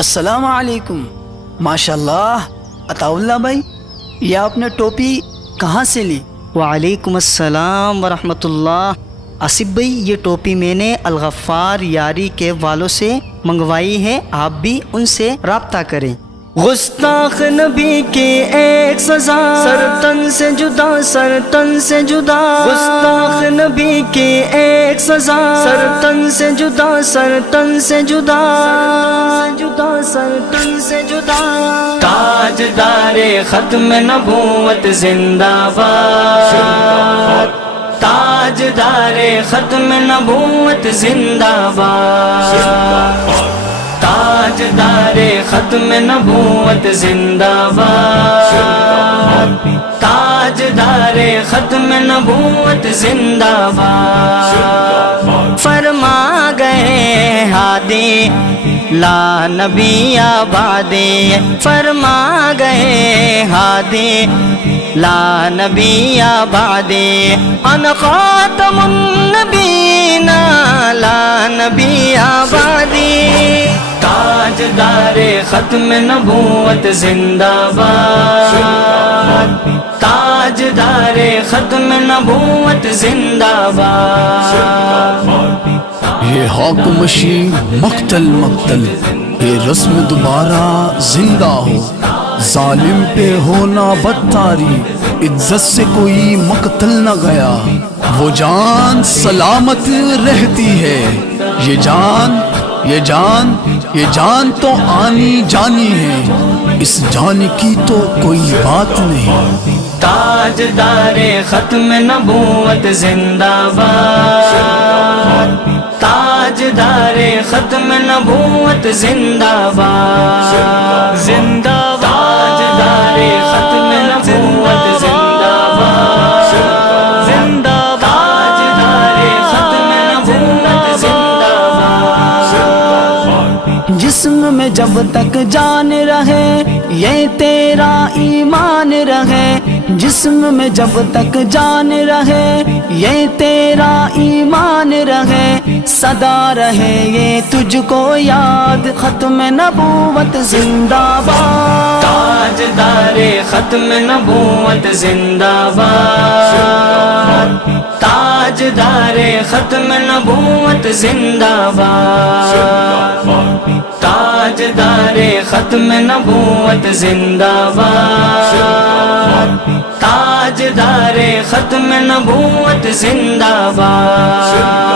السلام علیکم. ماشاءاللہ عطا اللہ بھائی، یہ آپ نے ٹوپی کہاں سے لی؟ وعلیکم السلام ورحمۃ اللہ. آصف بھائی، یہ ٹوپی میں نے الغفار یاری کے والوں سے منگوائی ہے، آپ بھی ان سے رابطہ کریں. گستاخ نبی کی ایک سزا، سر تن سے جدا، سر تن سے جدا. گستاخ نبی کی ایک سزا، سر تن سے جدا، سر تن سے جدا، سر تن سے جدا. تاجدار ختم نبوت زندہ باد، تاجدار ختم نبوت زندہ باد، تاجدار ختم نبوت زندہ باد، تاجدار ختم نبوت زندہ باد. فرما گئے ہادی لا نبی آبادی، فرما گئے ہادی لا نبی آبادی. انا خاتم النبیین لا نبی آبادی. تاجدار ختم نبوت زندہ باد، تاجدار ختم نبوت زندہ باد. یہ حاکمشی مقتل مقتل، یہ رسم دوبارہ زندہ ہو. ظالم پہ ہونا بدتاری، عزت سے کوئی مقتل نہ گیا. وہ جان سلامت رہتی ہے، یہ جان تو آنی جانی ہے، اس جان کی تو کوئی بات نہیں. تاجدار ختم نبوت زندہ باد، تاجدار ختم نبوت زندہ باد، زندہ باد. تاجدار ختم نبوت زندہ باد، زندہ باد. تاجدار ختم نبوت زندہ باد. جسم میں جب تک جان رہے یہ تیرا ایمان رہے، جسم میں جب تک جان رہے یہ تیرا ایمان رہے. صدا رہے یہ تجھ کو یاد، ختم نبوت زندہ باد. تاجدار ختم نبوت زندہ باد، تاجدار ختم نبوت زندہ باد، تاجدار ختم نبوت زندہ باد، تاجدار ختم نبوت زندہ باد.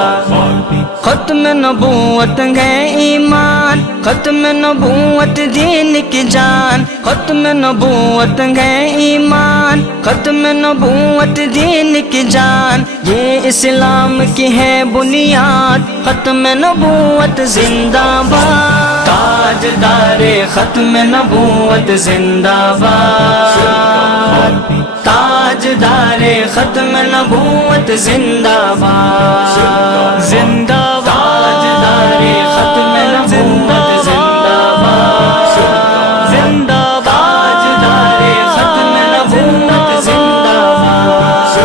ختم نبوت گئے ایمان، ختم نبوت دین کی جان. ختم نبوت گئے ایمان، ختم نبوت دین کی جان. یہ اسلام کی ہے بنیاد، ختم نبوت زندہ باد. تاجدار ختم نبوت زندہ باد، تاجدار ختم نبوت زندہ باد، زندہ باد. تاجدار ختم نبوت زندہ باد، زندہ باد. تاجدار ختم نبوت زندہ باد.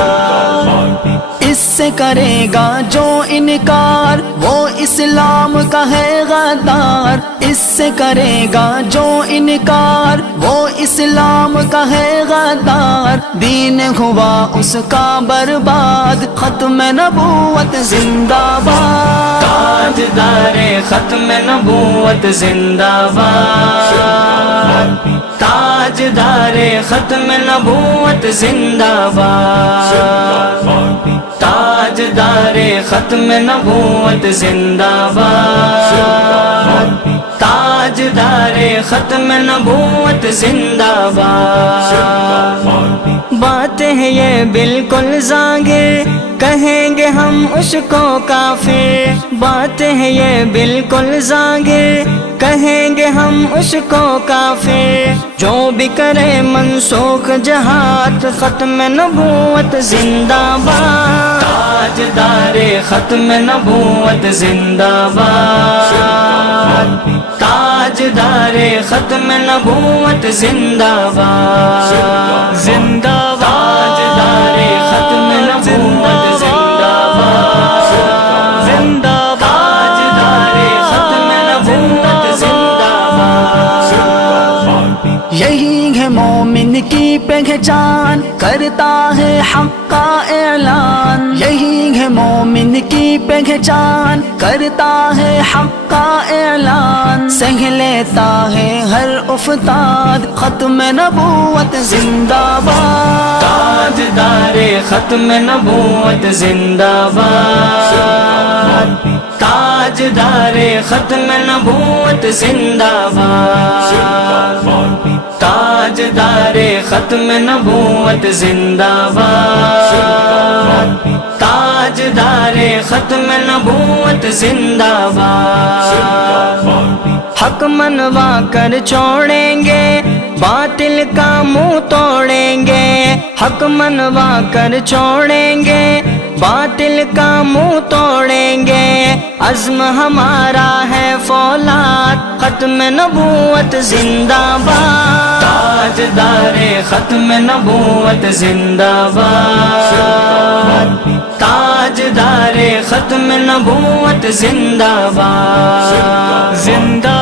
اس سے کرے گا جو انکار وہ اسلام کا ہے غدار. اس سے کرے گا جو انکار وہ اسلام کا ہے غدار. دین ہوا اس کا برباد، ختم نبوت زندہ باد. تاجدار ختم نبوت زندہ باد، تاجدار ختم نبوت زندہ باد، تاجدار ختم نبوت زندہ باد، تاجدار ختم نبوت زندہ باد. بات ہے یہ بالکل ظاہر، کہیں گے ہم اس کو کافر. بات ہے یہ بالکل ظاہر، کہیں گے ہم اس کو کافر. جو بھی کرے منسوخ جہاد، ختم نبوت زندہ باد. تاجدار ختم نبوت زندہ باد، تاجدار ختم نبوت زندہ باد، زندہ باد. تاجدار ختم نبوت زندہ باد، زندہ باد. تاجدار ختم نبوت زندہ باد. پہچان کرتا ہے حق کا اعلان، یہی ہے مومن کی پہچان کرتا ہے حق کا اعلان، سہ لیتا ہے ہر افتاد ختم نبوت زندہ باد، تاجدار ختم نبوت زندہ باد، تاجدار ختم نبوت زندہ باد، تاجدار ختم نبوت زندہ باد، تاجدار ختم نبوت زندہ باد، حق منوا کر چھوڑیں گے باطل کا منہ توڑیں گے، حق منوا کر چھوڑیں گے باطل کا منہ توڑیں گے، عزم ہمارا ہے فولاد ختم نبوت زندہ باد، تاجدار ختم نبوت زندہ باد، تاجدار ختم نبوت زندہ باد، زندہ